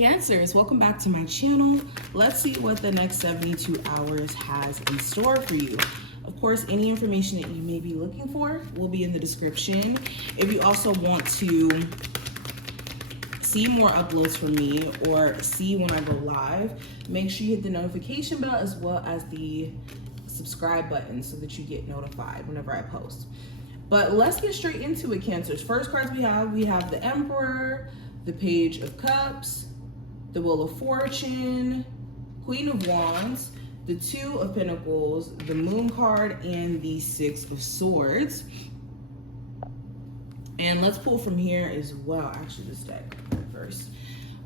Cancers, welcome back to my channel. Let's see what the next 72 hours has in store for you. Of course, any information that you may be looking for will be in the description. If you also want to see more uploads from me or see when I go live, make sure you hit the notification bell as well as the subscribe button so that you get notified whenever I post. But let's get straight into it, Cancers. First cards we have the Emperor, the Page of Cups, the Wheel of Fortune, Queen of Wands, the Two of Pentacles, the Moon card, and the Six of Swords. And let's pull from here as well. Actually, this deck first.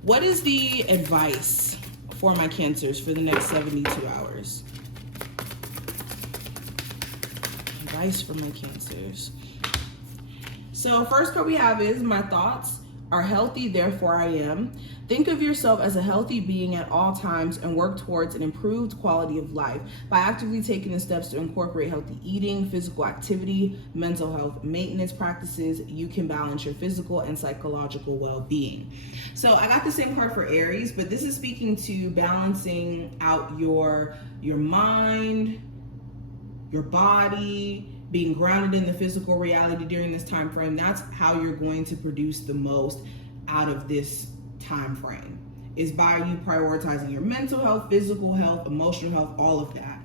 What is the advice for my Cancers for the next 72 hours? Advice for my Cancers. So first card we have is my thoughts are healthy, therefore I am. Think of yourself as a healthy being at all times and work towards an improved quality of life by actively taking the steps to incorporate healthy eating, physical activity, mental health maintenance practices. You can balance your physical and psychological well-being. So I got the same card for Aries, but this is speaking to balancing out your mind, your body, being grounded in the physical reality during this time frame. That's how you're going to produce the most out of this time frame, is by you prioritizing your mental health, physical health, emotional health, all of that,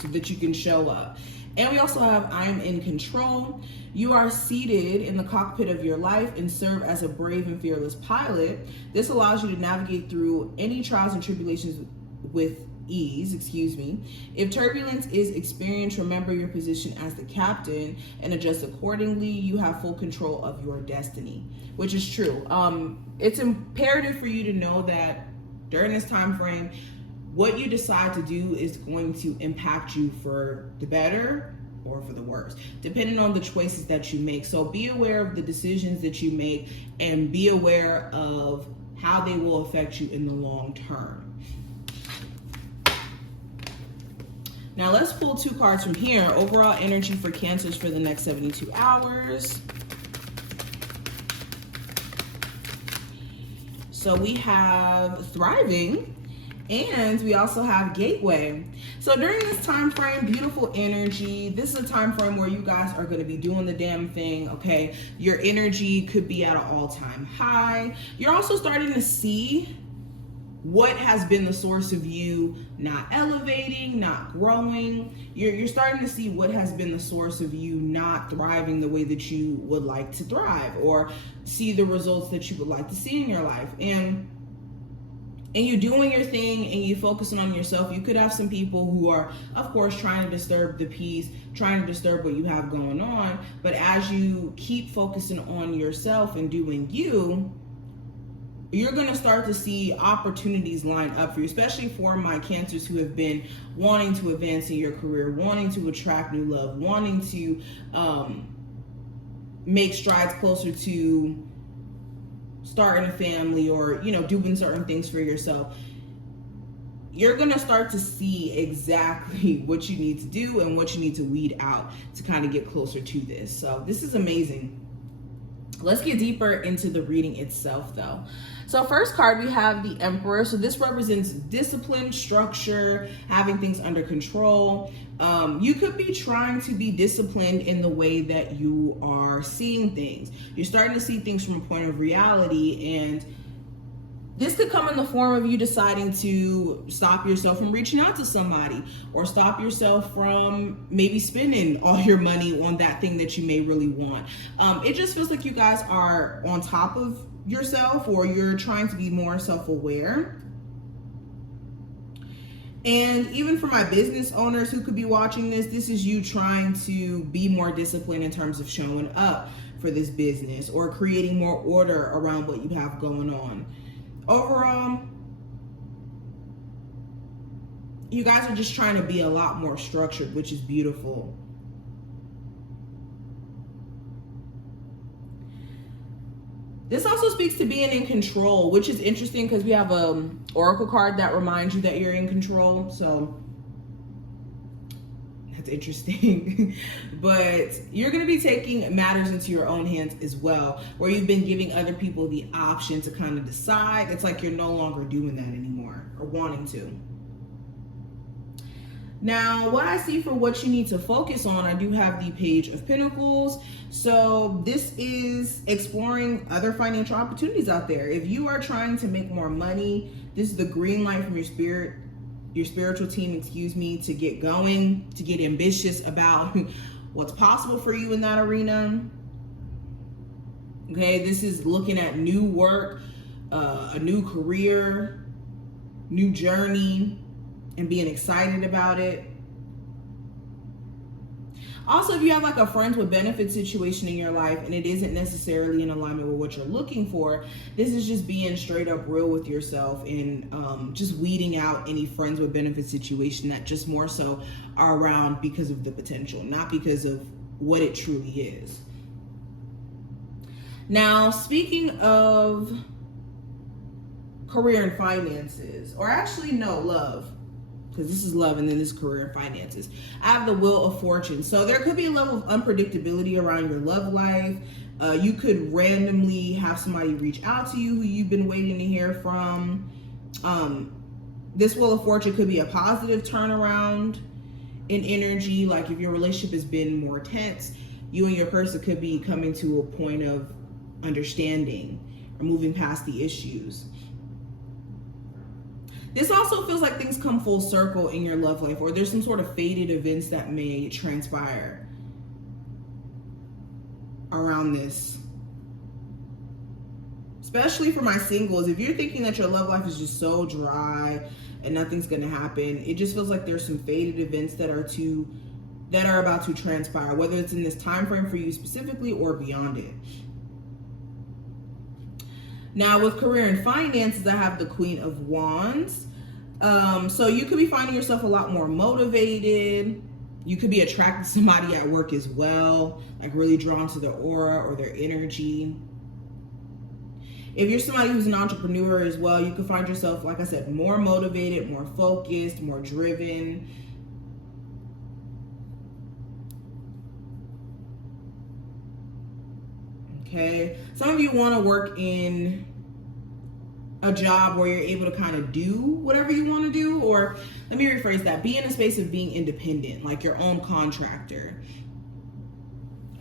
so that you can show up. And we also have I'm in control. You are seated in the cockpit of your life and serve as a brave and fearless pilot. This allows you to navigate through any trials and tribulations with ease, If turbulence is experienced, remember your position as the captain and adjust accordingly. You have full control of your destiny, which is true. It's imperative for you to know that during this time frame, what you decide to do is going to impact you for the better or for the worse, depending on the choices that you make. So be aware of the decisions that you make and be aware of how they will affect you in the long term. Now let's pull two cards from here. Overall energy for Cancers for the next 72 hours. So we have Thriving, and we also have Gateway. So during this time frame, beautiful energy. This is a time frame where you guys are going to be doing the damn thing, okay? Your energy could be at an all-time high. You're also starting to see what has been the source of you not elevating, not growing. You're starting to see what has been the source of you not thriving the way that you would like to thrive, or see the results that you would like to see in your life. And you're doing your thing and you focusing on yourself. You could have some people who are, of course, trying to disturb the peace, trying to disturb what you have going on. But as you keep focusing on yourself and doing you, you're going to start to see opportunities line up for you, especially for my Cancers who have been wanting to advance in your career, wanting to attract new love, wanting to make strides closer to starting a family, or, you know, doing certain things for yourself. You're going to start to see exactly what you need to do and what you need to weed out to kind of get closer to this. So this is amazing. Let's get deeper into the reading itself though. So first card, we have the Emperor. So this represents discipline, structure, having things under control. You could be trying to be disciplined in the way that you are seeing things. You're starting to see things from a point of reality, and this could come in the form of you deciding to stop yourself from reaching out to somebody, or stop yourself from maybe spending all your money on that thing that you may really want. It just feels like you guys are on top of yourself, or you're trying to be more self-aware. And even for my business owners who could be watching this, this is you trying to be more disciplined in terms of showing up for this business, or creating more order around what you have going on. Overall, you guys are just trying to be a lot more structured, which is beautiful. This also speaks to being in control, which is interesting because we have an oracle card that reminds you that you're in control. So It's interesting. But you're going to be taking matters into your own hands as well, where you've been giving other people the option to kind of decide. It's like you're no longer doing that anymore, or wanting to. Now, what I see for what you need to focus on, I do have the Page of Pentacles. So this is exploring other financial opportunities out there. If you are trying to make more money, this is the green light from your spiritual team, excuse me, to get going, to get ambitious about what's possible for you in that arena. Okay, this is looking at new work, a new career, new journey, and being excited about it. Also, if you have like a friends with benefits situation in your life and it isn't necessarily in alignment with what you're looking for, this is just being straight up real with yourself and just weeding out any friends with benefits situation that just more so are around because of the potential, not because of what it truly is. Now, speaking of career and finances, or actually no, love, because this is love and then this is career and finances. I have the Wheel of Fortune. So there could be a level of unpredictability around your love life. You could randomly have somebody reach out to you who you've been waiting to hear from. This Wheel of Fortune could be a positive turnaround in energy. Like if your relationship has been more tense, you and your person could be coming to a point of understanding or moving past the issues. This also feels like things come full circle in your love life, or there's some sort of fated events that may transpire around this. Especially for my singles, if you're thinking that your love life is just so dry and nothing's going to happen, it just feels like there's some fated events that are about to transpire, whether it's in this time frame for you specifically or beyond it. Now with career and finances, I have the Queen of Wands. So you could be finding yourself a lot more motivated. You could be attracted to somebody at work as well, like really drawn to their aura or their energy. If you're somebody who's an entrepreneur as well, you could find yourself, like I said, more motivated, more focused, more driven. Okay, some of you want to work in a job where you're able to kind of do whatever you want to do, or let me rephrase that, be in a space of being independent, like your own contractor,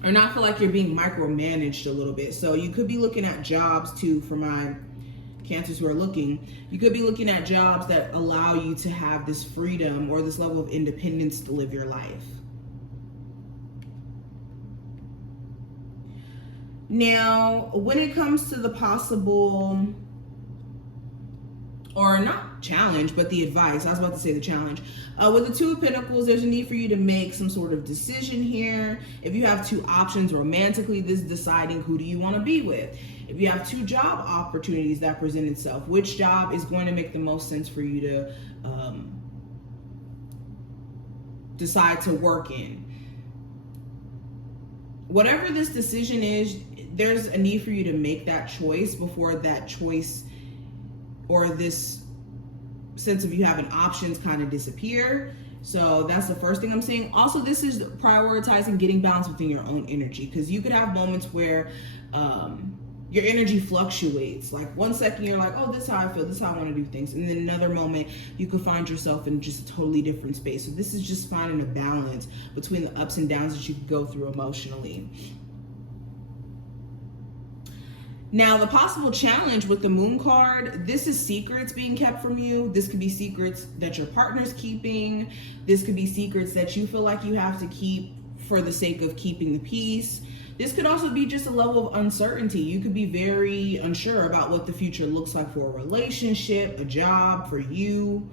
or not feel like you're being micromanaged a little bit. So you could be looking at jobs too, for my Cancers who are looking, you could be looking at jobs that allow you to have this freedom or this level of independence to live your life. Now, when it comes to the possible, or not challenge, but the advice, I was about to say the challenge. With the Two of Pentacles, there's a need for you to make some sort of decision here. If you have two options romantically, this is deciding who do you want to be with. If you have two job opportunities that present itself, which job is going to make the most sense for you to decide to work in. Whatever this decision is, there's a need for you to make that choice before that choice or this sense of you having options kind of disappear. So that's the first thing I'm saying. Also, this is prioritizing getting balance within your own energy, because you could have moments where your energy fluctuates. Like one second you're like, oh, this is how I feel, this is how I want to do things. And then another moment you could find yourself in just a totally different space. So this is just finding a balance between the ups and downs that you could go through emotionally. Now, the possible challenge with the Moon card, this is secrets being kept from you. This could be secrets that your partner's keeping. This could be secrets that you feel like you have to keep for the sake of keeping the peace. This could also be just a level of uncertainty. You could be very unsure about what the future looks like for a relationship, a job, for you.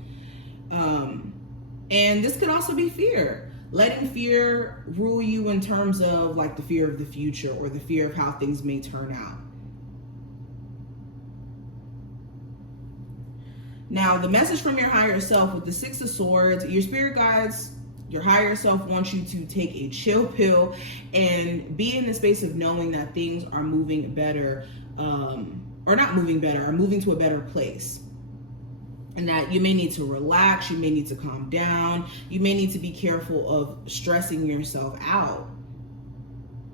And this could also be fear. Letting fear rule you in terms of like the fear of the future or the fear of how things may turn out. Now, the message from your higher self with the Six of Swords, your spirit guides, your higher self wants you to take a chill pill and be in the space of knowing that things are moving better, or not moving better, are moving to a better place. and that you may need to relax, you may need to calm down, you may need to be careful of stressing yourself out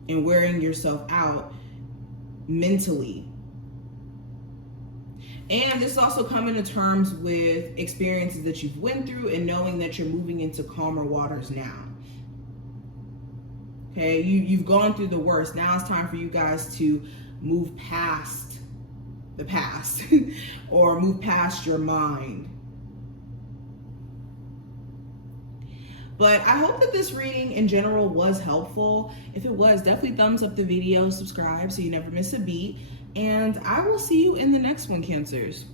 and wearing yourself out mentally. And this is also coming to terms with experiences that you've went through and knowing that you're moving into calmer waters now. Okay, you've gone through the worst. Now it's time for you guys to move past the past or move past your mind. But I hope that this reading in general was helpful. If it was, definitely thumbs up the video, subscribe so you never miss a beat. And I will see you in the next one, Cancers.